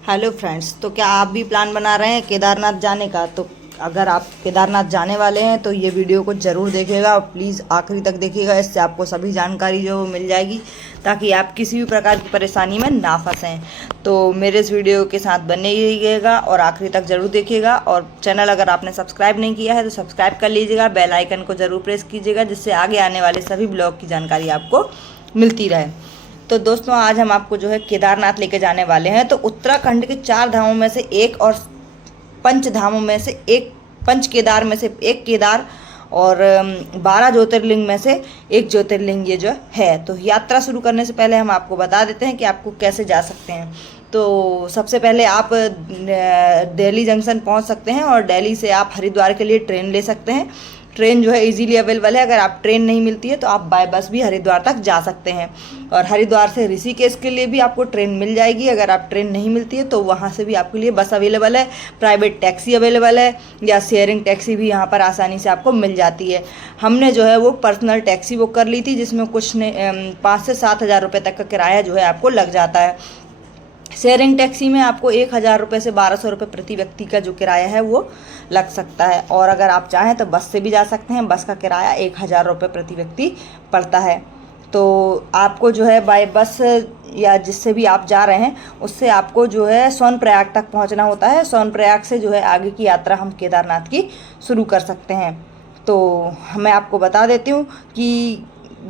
Hello friends, तो क्या आप भी प्लान बना रहे हैं केदारनाथ जाने का? तो अगर आप केदारनाथ जाने वाले हैं तो ये वीडियो को ज़रूर देखिएगा और प्लीज़ आखिरी तक देखिएगा। इससे आपको सभी जानकारी जो मिल जाएगी ताकि आप किसी भी प्रकार की परेशानी में ना फंसें। तो मेरे इस वीडियो के साथ बने रहिएगा और आखिरी तक ज़रूर देखिएगा। और चैनल अगर आपने सब्सक्राइब नहीं किया है तो सब्सक्राइब कर लीजिएगा, बेल आइकन को ज़रूर प्रेस कीजिएगा जिससे आगे आने वाले सभी ब्लॉग की जानकारी आपको मिलती रहे। तो दोस्तों, आज हम आपको जो है केदारनाथ लेके जाने वाले हैं। तो उत्तराखंड के 4 धामों में से एक और पंच धामों में से एक, पंच केदार में से एक केदार और 12 ज्योतिर्लिंग में से एक ज्योतिर्लिंग ये जो है। तो यात्रा शुरू करने से पहले हम आपको बता देते हैं कि आपको कैसे जा सकते हैं। तो सबसे पहले आप दिल्ली जंक्शन पहुंच सकते हैं और दिल्ली से आप हरिद्वार के लिए ट्रेन ले सकते हैं। ट्रेन जो है इजीली अवेलेबल है। अगर आप ट्रेन नहीं मिलती है तो आप बाय बस भी हरिद्वार तक जा सकते हैं। और हरिद्वार से ऋषिकेश के लिए भी आपको ट्रेन मिल जाएगी। अगर आप ट्रेन नहीं मिलती है तो वहाँ से भी आपके लिए बस अवेलेबल है, प्राइवेट टैक्सी अवेलेबल है या शेयरिंग टैक्सी भी यहाँ पर आसानी से आपको मिल जाती है। हमने जो है वो पर्सनल टैक्सी बुक कर ली थी जिसमें कुछ ने 5 से 7 हज़ार रुपये तक का किराया जो है आपको लग जाता है। शेयरिंग टैक्सी में आपको 1,000 रुपये से 1,200 रुपये प्रति व्यक्ति का जो किराया है वो लग सकता है। और अगर आप चाहें तो बस से भी जा सकते हैं। बस का किराया 1,000 रुपये प्रति व्यक्ति पड़ता है। तो आपको जो है बाय बस या जिससे भी आप जा रहे हैं उससे आपको जो है सोनप्रयाग तक पहुंचना होता है। सोनप्रयाग से जो है आगे की यात्रा हम केदारनाथ की शुरू कर सकते हैं। तो मैं आपको बता देती हूँ कि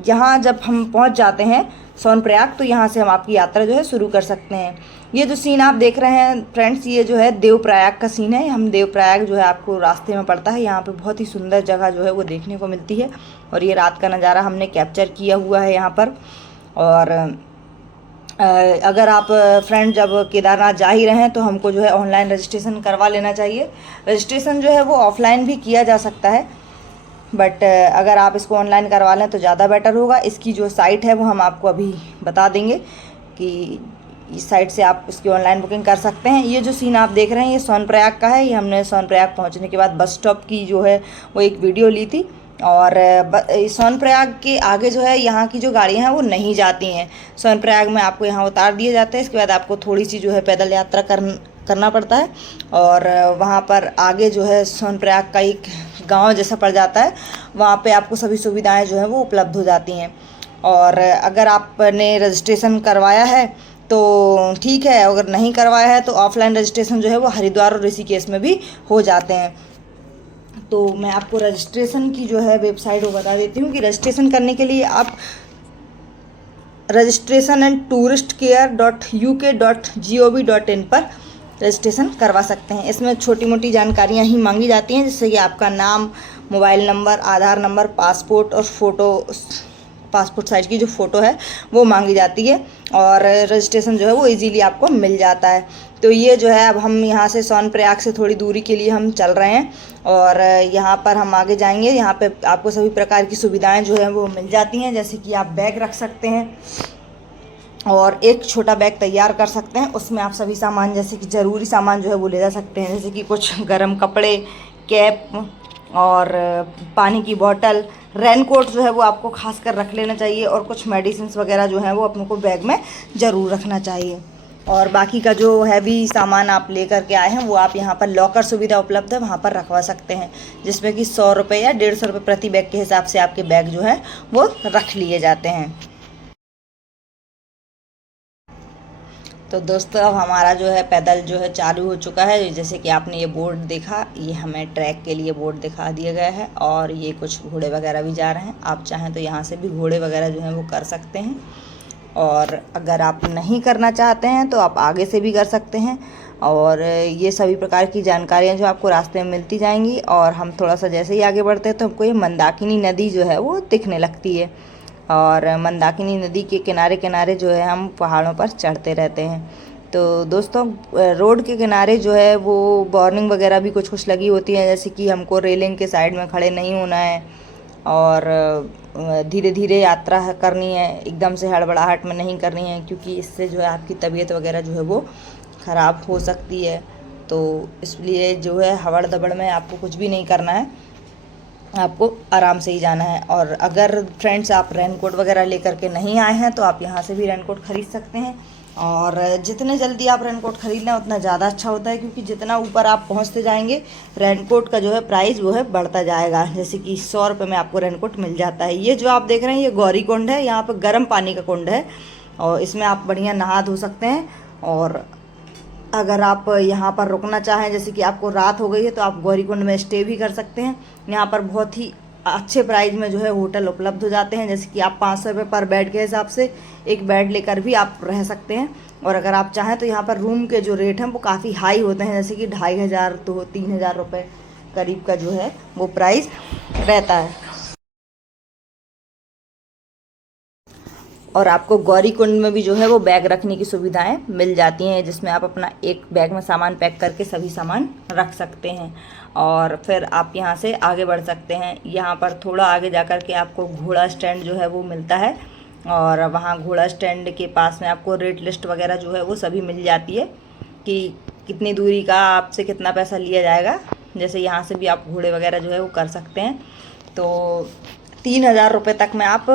यहाँ जब हम पहुँच जाते हैं सोनप्रयाग तो यहाँ से हम आपकी यात्रा जो है शुरू कर सकते हैं। ये जो सीन आप देख रहे हैं फ्रेंड्स, ये जो है देवप्रयाग का सीन है। हम देवप्रयाग जो है आपको रास्ते में पड़ता है। यहाँ पे बहुत ही सुंदर जगह जो है वो देखने को मिलती है और ये रात का नज़ारा हमने कैप्चर किया हुआ है यहाँ पर। और अगर आप फ्रेंड जब केदारनाथ जा ही रहे हैं तो हमको जो है ऑनलाइन रजिस्ट्रेशन करवा लेना चाहिए। रजिस्ट्रेशन जो है वो ऑफलाइन भी किया जा सकता है, बट अगर आप इसको ऑनलाइन करवा लें तो ज़्यादा बेटर होगा। इसकी जो साइट है वो हम आपको अभी बता देंगे कि इस साइट से आप इसकी ऑनलाइन बुकिंग कर सकते हैं। ये जो सीन आप देख रहे हैं ये सोनप्रयाग का है। ये हमने सोनप्रयाग पहुंचने के बाद बस स्टॉप की जो है वो एक वीडियो ली थी। और सोनप्रयाग के आगे जो है यहाँ की जो गाड़ियाँ हैं वो नहीं जाती हैं। सोनप्रयाग में आपको यहाँ उतार दिए जाते हैं। इसके बाद आपको थोड़ी सी जो है पैदल यात्रा करना पड़ता है और वहाँ पर आगे जो है सोनप्रयाग का एक गांव जैसा पड़ जाता है। वहाँ पे आपको सभी सुविधाएं जो हैं वो उपलब्ध हो जाती हैं। और अगर आपने रजिस्ट्रेशन करवाया है तो ठीक है, अगर नहीं करवाया है तो ऑफलाइन रजिस्ट्रेशन जो है वो हरिद्वार और ऋषिकेश में भी हो जाते हैं। तो मैं आपको रजिस्ट्रेशन की जो है वेबसाइट वो बता देती हूँ कि रजिस्ट्रेशन करने के लिए आप registration@touristcare.uk.gov.in पर रजिस्ट्रेशन करवा सकते हैं। इसमें छोटी मोटी जानकारियाँ ही मांगी जाती हैं, जैसे कि आपका नाम, मोबाइल नंबर, आधार नंबर, पासपोर्ट और फ़ोटो, पासपोर्ट साइज की जो फ़ोटो है वो मांगी जाती है। और रजिस्ट्रेशन जो है वो इजीली आपको मिल जाता है। तो ये जो है अब हम यहाँ से सोनप्रयाग से थोड़ी दूरी के लिए हम चल रहे हैं और यहाँ पर हम आगे जाएंगे। यहाँ पे आपको सभी प्रकार की सुविधाएं जो हैं वो मिल जाती हैं, जैसे कि आप बैग रख सकते हैं और एक छोटा बैग तैयार कर सकते हैं। उसमें आप सभी सामान, जैसे कि ज़रूरी सामान जो है वो ले जा सकते हैं, जैसे कि कुछ गर्म कपड़े, कैप और पानी की बोतल, रेनकोट जो है वो आपको खास कर रख लेना चाहिए और कुछ मेडिसिन्स वगैरह जो हैं वो अपने को बैग में ज़रूर रखना चाहिए। और बाकी का जो हैवी सामान आप लेकर के आए हैं वो आप यहाँ पर लॉकर सुविधा उपलब्ध है, वहाँ पर रखवा सकते हैं, जिसमें कि 100 रुपये या 150 रुपये प्रति बैग के हिसाब से आपके बैग जो है वो रख लिए जाते हैं। तो दोस्तों, अब हमारा जो है पैदल जो है चालू हो चुका है। जैसे कि आपने ये बोर्ड देखा, ये हमें ट्रैक के लिए बोर्ड दिखा दिया गया है और ये कुछ घोड़े वगैरह भी जा रहे हैं। आप चाहें तो यहाँ से भी घोड़े वगैरह जो हैं वो कर सकते हैं। और अगर आप नहीं करना चाहते हैं तो आप आगे से भी कर सकते हैं। और ये सभी प्रकार की जानकारियाँ जो आपको रास्ते में मिलती जाएंगी। और हम थोड़ा सा जैसे ही आगे बढ़ते हैं तो हमको ये मंदाकिनी नदी जो है वो दिखने लगती है। और मंदाकिनी नदी के किनारे किनारे जो है हम पहाड़ों पर चढ़ते रहते हैं। तो दोस्तों, रोड के किनारे जो है वो वार्निंग वगैरह भी कुछ कुछ लगी होती है, जैसे कि हमको रेलिंग के साइड में खड़े नहीं होना है और धीरे धीरे यात्रा करनी है, एकदम से हड़बड़ाहट में नहीं करनी है, क्योंकि इससे जो है आपकी तबीयत वगैरह जो है वो ख़राब हो सकती है। तो इसलिए जो है हवड़ दबड़ में आपको कुछ भी नहीं करना है, आपको आराम से ही जाना है। और अगर फ्रेंड्स आप रेनकोट वगैरह लेकर के नहीं आए हैं तो आप यहाँ से भी रेनकोट ख़रीद सकते हैं। और जितने जल्दी आप रेनकोट खरीद लें उतना ज़्यादा अच्छा होता है, क्योंकि जितना ऊपर आप पहुंचते जाएंगे रेनकोट का जो है प्राइस वो है बढ़ता जाएगा। जैसे कि 100 रुपये में आपको रेनकोट मिल जाता है। ये जो आप देख रहे हैं ये गौरी कुंड है, यहाँ पर गर्म पानी का कुंड है और इसमें आप बढ़िया नहा धो सकते हैं। और अगर आप यहाँ पर रुकना चाहें, जैसे कि आपको रात हो गई है, तो आप गौरी कुंड में स्टे भी कर सकते हैं। यहाँ पर बहुत ही अच्छे प्राइस में जो है होटल उपलब्ध हो जाते हैं। जैसे कि आप 500 रुपये पर बेड के हिसाब से एक बेड लेकर भी आप रह सकते हैं। और अगर आप चाहें तो यहाँ पर रूम के जो रेट हैं वो काफ़ी हाई होते हैं, जैसे कि 2500 तो 3000 रुपये करीब का जो है वो प्राइस रहता है। और आपको गौरी कुंड में भी जो है वो बैग रखने की सुविधाएं मिल जाती हैं, जिसमें आप अपना एक बैग में सामान पैक करके सभी सामान रख सकते हैं। और फिर आप यहाँ से आगे बढ़ सकते हैं। यहाँ पर थोड़ा आगे जा कर के आपको घोड़ा स्टैंड जो है वो मिलता है, और वहाँ घोड़ा स्टैंड के पास में आपको रेट लिस्ट वगैरह जो है वो सभी मिल जाती है कि कितनी दूरी का आपसे कितना पैसा लिया जाएगा। जैसे यहाँ से भी आप घोड़े वगैरह जो है वो कर सकते हैं। तो 3000 रुपये तक में आप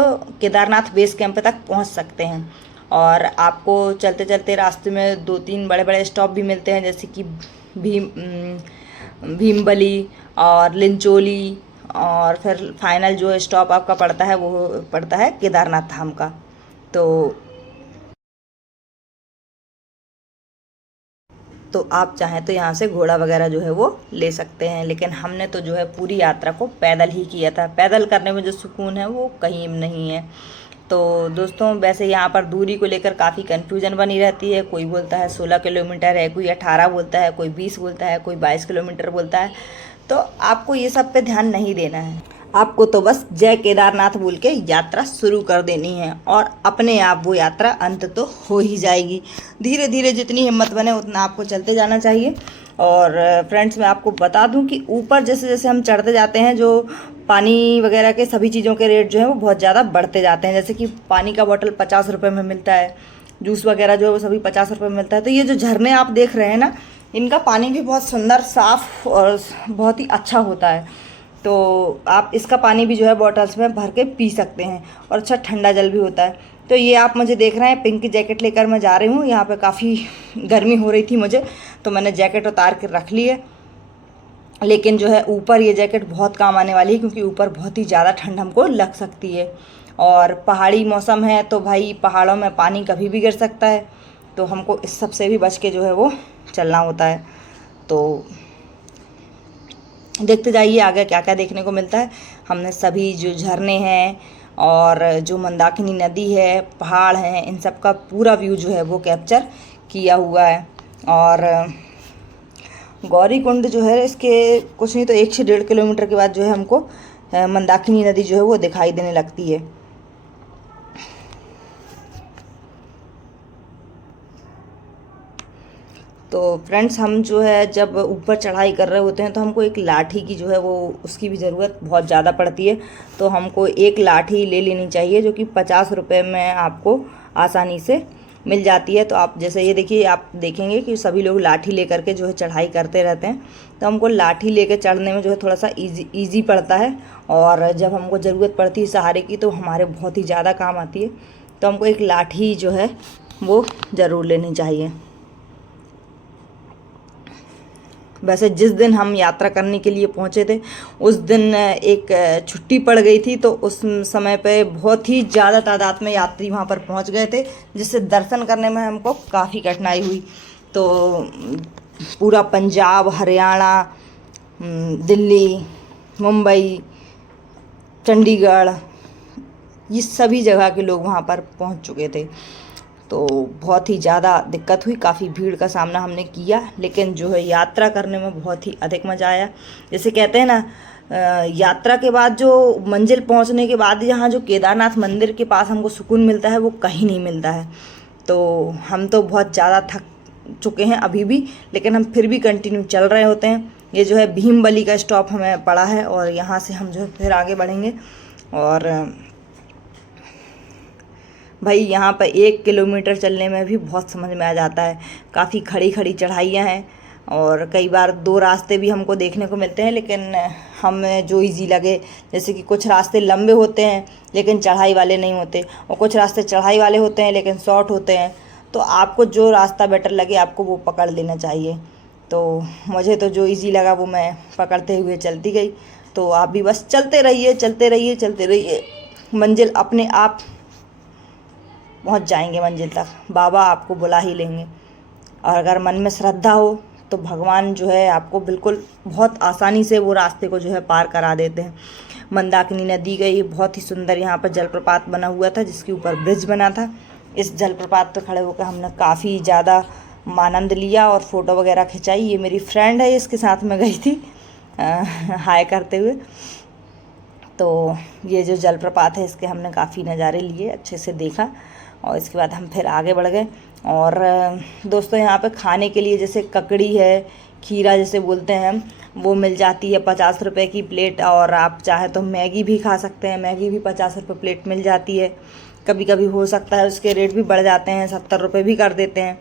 केदारनाथ बेस कैंप तक पहुंच सकते हैं। और आपको चलते चलते रास्ते में 2-3 बड़े बड़े स्टॉप भी मिलते हैं, जैसे कि भीमबली और लिंचोली, और फिर फाइनल जो स्टॉप आपका पड़ता है वो पड़ता है केदारनाथ धाम का। तो आप चाहें तो यहाँ से घोड़ा वगैरह जो है वो ले सकते हैं, लेकिन हमने तो जो है पूरी यात्रा को पैदल ही किया था। पैदल करने में जो सुकून है वो कहीं नहीं है। तो दोस्तों, वैसे यहाँ पर दूरी को लेकर काफ़ी कन्फ्यूजन बनी रहती है। कोई बोलता है 16 किलोमीटर है, कोई 18 बोलता है, कोई 20 बोलता है, कोई 22 किलोमीटर बोलता है। तो आपको ये सब पे ध्यान नहीं देना है। आपको तो बस जय केदारनाथ बोल के यात्रा शुरू कर देनी है, और अपने आप वो यात्रा अंत तो हो ही जाएगी। धीरे धीरे जितनी हिम्मत बने उतना आपको चलते जाना चाहिए। और फ्रेंड्स, मैं आपको बता दूं कि ऊपर जैसे जैसे हम चढ़ते जाते हैं, जो पानी वगैरह के सभी चीज़ों के रेट जो है वो बहुत ज़्यादा बढ़ते जाते हैं। जैसे कि पानी का बॉटल 50 रुपये में मिलता है, जूस वगैरह जो है वो सभी 50 रुपये में मिलता है। तो ये जो झरने आप देख रहे हैं ना, इनका पानी भी बहुत सुंदर, साफ़ और बहुत ही अच्छा होता है। तो आप इसका पानी भी जो है बॉटल्स में भर के पी सकते हैं, और अच्छा ठंडा जल भी होता है। तो ये आप मुझे देख रहे हैं, पिंक जैकेट लेकर मैं जा रही हूँ। यहाँ पे काफ़ी गर्मी हो रही थी मुझे, तो मैंने जैकेट उतार के रख ली है। लेकिन जो है ऊपर ये जैकेट बहुत काम आने वाली है, क्योंकि ऊपर बहुत ही ज़्यादा ठंड हमको लग सकती है। और पहाड़ी मौसम है, तो भाई पहाड़ों में पानी कभी भी गिर सकता है, तो हमको इस सब से भी बच के जो है वो चलना होता है। तो देखते जाइए आगे क्या क्या देखने को मिलता है। हमने सभी जो झरने हैं और जो मंदाकिनी नदी है, पहाड़ हैं, इन सब का पूरा व्यू जो है वो कैप्चर किया हुआ है। और गौरी कुंड जो है, इसके कुछ नहीं तो 1 से 1.5 किलोमीटर के बाद जो है हमको मंदाकिनी नदी जो है वो दिखाई देने लगती है। तो फ्रेंड्स, हम जो है जब ऊपर चढ़ाई कर रहे होते हैं तो हमको एक लाठी की जो है वो उसकी भी ज़रूरत बहुत ज़्यादा पड़ती है। तो हमको एक लाठी ले लेनी चाहिए, जो कि 50 रुपये में आपको आसानी से मिल जाती है। तो आप जैसे ये देखिए, आप देखेंगे कि सभी लोग लाठी लेकर के जो है चढ़ाई करते रहते हैं। तो हमको लाठी लेकर चढ़ने में जो है थोड़ा सा ईजी पड़ता है, और जब हमको ज़रूरत पड़ती है सहारे की तो हमारे बहुत ही ज़्यादा काम आती है। तो हमको एक लाठी जो है वो ज़रूर लेनी चाहिए। वैसे जिस दिन हम यात्रा करने के लिए पहुंचे थे उस दिन एक छुट्टी पड़ गई थी, तो उस समय पे बहुत ही ज़्यादा तादाद में यात्री वहां पर पहुंच गए थे, जिससे दर्शन करने में हमको काफ़ी कठिनाई हुई। तो पूरा पंजाब, हरियाणा, दिल्ली, मुंबई, चंडीगढ़, ये सभी जगह के लोग वहां पर पहुंच चुके थे। तो बहुत ही ज़्यादा दिक्कत हुई, काफ़ी भीड़ का सामना हमने किया, लेकिन जो है यात्रा करने में बहुत ही अधिक मज़ा आया। जैसे कहते हैं ना, यात्रा के बाद जो मंजिल पहुंचने के बाद यहाँ जो केदारनाथ मंदिर के पास हमको सुकून मिलता है वो कहीं नहीं मिलता है। तो हम तो बहुत ज़्यादा थक चुके हैं अभी भी, लेकिन हम फिर भी कंटिन्यू चल रहे होते हैं। ये जो है भीमबली का स्टॉप हमें पड़ा है, और यहाँ से हम जो है फिर आगे बढ़ेंगे। और भाई यहाँ पर 1 किलोमीटर चलने में भी बहुत समझ में आ जाता है। काफ़ी खड़ी खड़ी चढ़ाइयाँ हैं, और कई बार 2 रास्ते भी हमको देखने को मिलते हैं, लेकिन हमें जो इजी लगे। जैसे कि कुछ रास्ते लंबे होते हैं लेकिन चढ़ाई वाले नहीं होते, और कुछ रास्ते चढ़ाई वाले होते हैं लेकिन शॉर्ट होते हैं। तो आपको जो रास्ता बेटर लगे आपको वो पकड़ लेना चाहिए। तो मुझे तो जो इजी लगा वो मैं पकड़ते हुए चलती गई। तो आप भी बस चलते रहिए, चलते रहिए, चलते रहिए, मंजिल अपने आप पहुंच जाएंगे मंजिल तक, बाबा आपको बुला ही लेंगे। और अगर मन में श्रद्धा हो तो भगवान जो है आपको बिल्कुल बहुत आसानी से वो रास्ते को जो है पार करा देते हैं। मंदाकिनी नदी गई, बहुत ही सुंदर यहाँ पर जलप्रपात बना हुआ था जिसके ऊपर ब्रिज बना था। इस जलप्रपात पर खड़े होकर हमने काफ़ी ज़्यादा आनंद लिया और फ़ोटो वगैरह खिंचाई। ये मेरी फ्रेंड है, इसके साथ में गई थी हाय करते हुए। तो ये जो जलप्रपात है इसके हमने काफ़ी नज़ारे लिए, अच्छे से देखा और इसके बाद हम फिर आगे बढ़ गए। और दोस्तों यहाँ पे खाने के लिए जैसे ककड़ी है, खीरा जैसे बोलते हैं हम, वो मिल जाती है 50 रुपये की प्लेट। और आप चाहे तो मैगी भी खा सकते हैं, मैगी भी 50 रुपये प्लेट मिल जाती है। कभी कभी हो सकता है उसके रेट भी बढ़ जाते हैं, 70 रुपये भी कर देते हैं।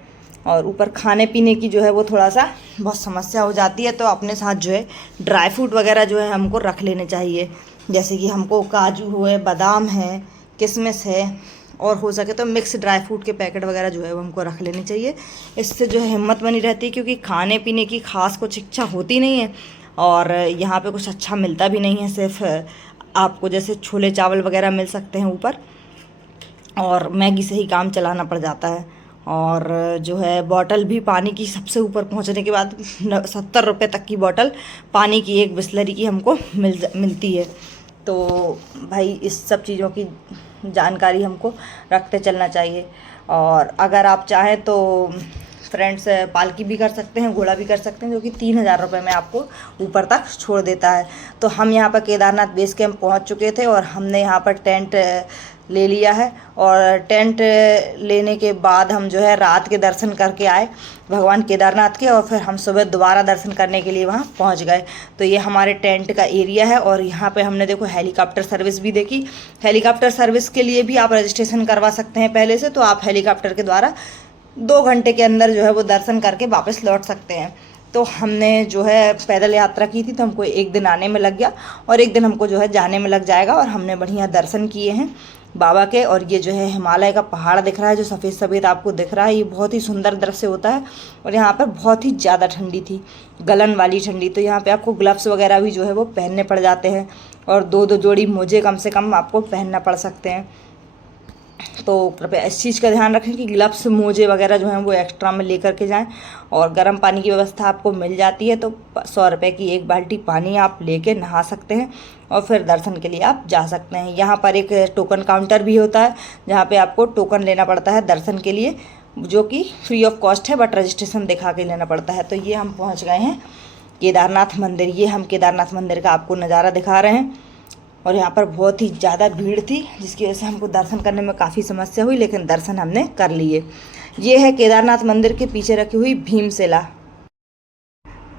और ऊपर खाने पीने की जो है वो थोड़ा सा बहुत समस्या हो जाती है, तो अपने साथ जो है ड्राई फ्रूट वगैरह जो है हमको रख लेने चाहिए। जैसे कि हमको काजू हुए, बादाम है, किशमिश है, और हो सके तो मिक्स ड्राई फ्रूट के पैकेट वगैरह जो है वो हमको रख लेने चाहिए। इससे जो है हिम्मत बनी रहती है, क्योंकि खाने पीने की खास कुछ इच्छा होती नहीं है और यहाँ पे कुछ अच्छा मिलता भी नहीं है। सिर्फ आपको जैसे छोले चावल वगैरह मिल सकते हैं ऊपर, और मैगी से ही काम चलाना पड़ जाता है। और जो है बॉटल भी पानी की सबसे ऊपर पहुंचने के बाद 70 रुपये तक की बॉटल पानी की, एक बिस्लरी की हमको मिलती है। तो भाई इस सब चीज़ों की जानकारी हमको रखते चलना चाहिए। और अगर आप चाहें तो फ्रेंड्स पालकी भी कर सकते हैं, घोड़ा भी कर सकते हैं, जो कि 3000 रुपये में आपको ऊपर तक छोड़ देता है। तो हम यहाँ पर केदारनाथ बेस कैंप पहुँच चुके थे और हमने यहाँ पर टेंट ले लिया है। और टेंट लेने के बाद हम जो है रात के दर्शन करके आए भगवान केदारनाथ के, और फिर हम सुबह दोबारा दर्शन करने के लिए वहाँ पहुँच गए। तो ये हमारे टेंट का एरिया है। और यहाँ पे हमने देखो हेलीकॉप्टर सर्विस भी देखी। हेलीकॉप्टर सर्विस के लिए भी आप रजिस्ट्रेशन करवा सकते हैं पहले से, तो आप हेलीकॉप्टर के द्वारा 2 घंटे के अंदर जो है वो दर्शन करके वापस लौट सकते हैं। तो हमने जो है पैदल यात्रा की थी, तो हमको 1 दिन आने में लग गया और 1 दिन हमको जो है जाने में लग जाएगा। और हमने बढ़िया दर्शन किए हैं बाबा के। और ये जो है हिमालय का पहाड़ दिख रहा है, जो सफ़ेद सफ़ेद आपको दिख रहा है, ये बहुत ही सुंदर दृश्य होता है। और यहाँ पर बहुत ही ज़्यादा ठंडी थी, गलन वाली ठंडी। तो यहाँ पे आपको ग्लव्स वगैरह भी जो है वो पहनने पड़ जाते हैं, और 2-2 जोड़ी मोजे कम से कम आपको पहनना पड़ सकते हैं। तो कृपया इस चीज़ का ध्यान रखें कि ग्लव्स, मोजे वगैरह जो हैं वो एक्स्ट्रा में लेकर के जाएं। और गर्म पानी की व्यवस्था आपको मिल जाती है, तो 100 रुपये की 1 बाल्टी पानी आप लेके नहा सकते हैं और फिर दर्शन के लिए आप जा सकते हैं। यहाँ पर एक टोकन काउंटर भी होता है, जहाँ पे आपको टोकन लेना पड़ता है दर्शन के लिए, जो कि फ्री ऑफ कॉस्ट है, बट रजिस्ट्रेशन दिखा के लेना पड़ता है। तो ये हम पहुँच गए हैं केदारनाथ मंदिर। ये हम केदारनाथ मंदिर का आपको नज़ारा दिखा रहे हैं। और यहाँ पर बहुत ही ज़्यादा भीड़ थी, जिसकी वजह से हमको दर्शन करने में काफ़ी समस्या हुई, लेकिन दर्शन हमने कर लिए। ये है केदारनाथ मंदिर के पीछे रखी हुई भीमशिला।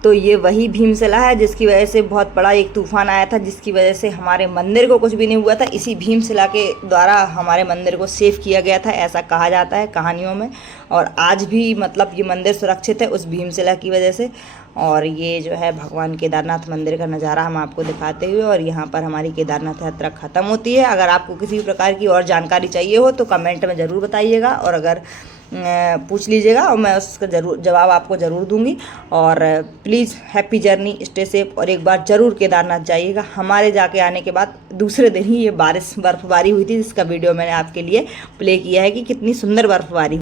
तो ये वही भीमशिला है जिसकी वजह से बहुत बड़ा एक तूफान आया था, जिसकी वजह से हमारे मंदिर को कुछ भी नहीं हुआ था। इसी भीमशिला के द्वारा हमारे मंदिर को सेव किया गया था, ऐसा कहा जाता है कहानियों में। और आज भी मतलब ये मंदिर सुरक्षित है उस भीमशिला की वजह से। और ये जो है भगवान केदारनाथ मंदिर का नज़ारा हम आपको दिखाते हुए, और यहाँ पर हमारी केदारनाथ यात्रा ख़त्म होती है। अगर आपको किसी भी प्रकार की और जानकारी चाहिए हो तो कमेंट में ज़रूर बताइएगा, और अगर पूछ लीजिएगा और मैं उसका जवाब आपको ज़रूर दूंगी। और please happy journey, stay safe, और एक बार ज़रूर केदारनाथ जाइएगा। हमारे जाके आने के बाद दूसरे दिन ही ये बर्फ़बारी हुई थी, जिसका वीडियो मैंने आपके लिए प्ले किया है कि कितनी सुंदर बर्फ़बारी।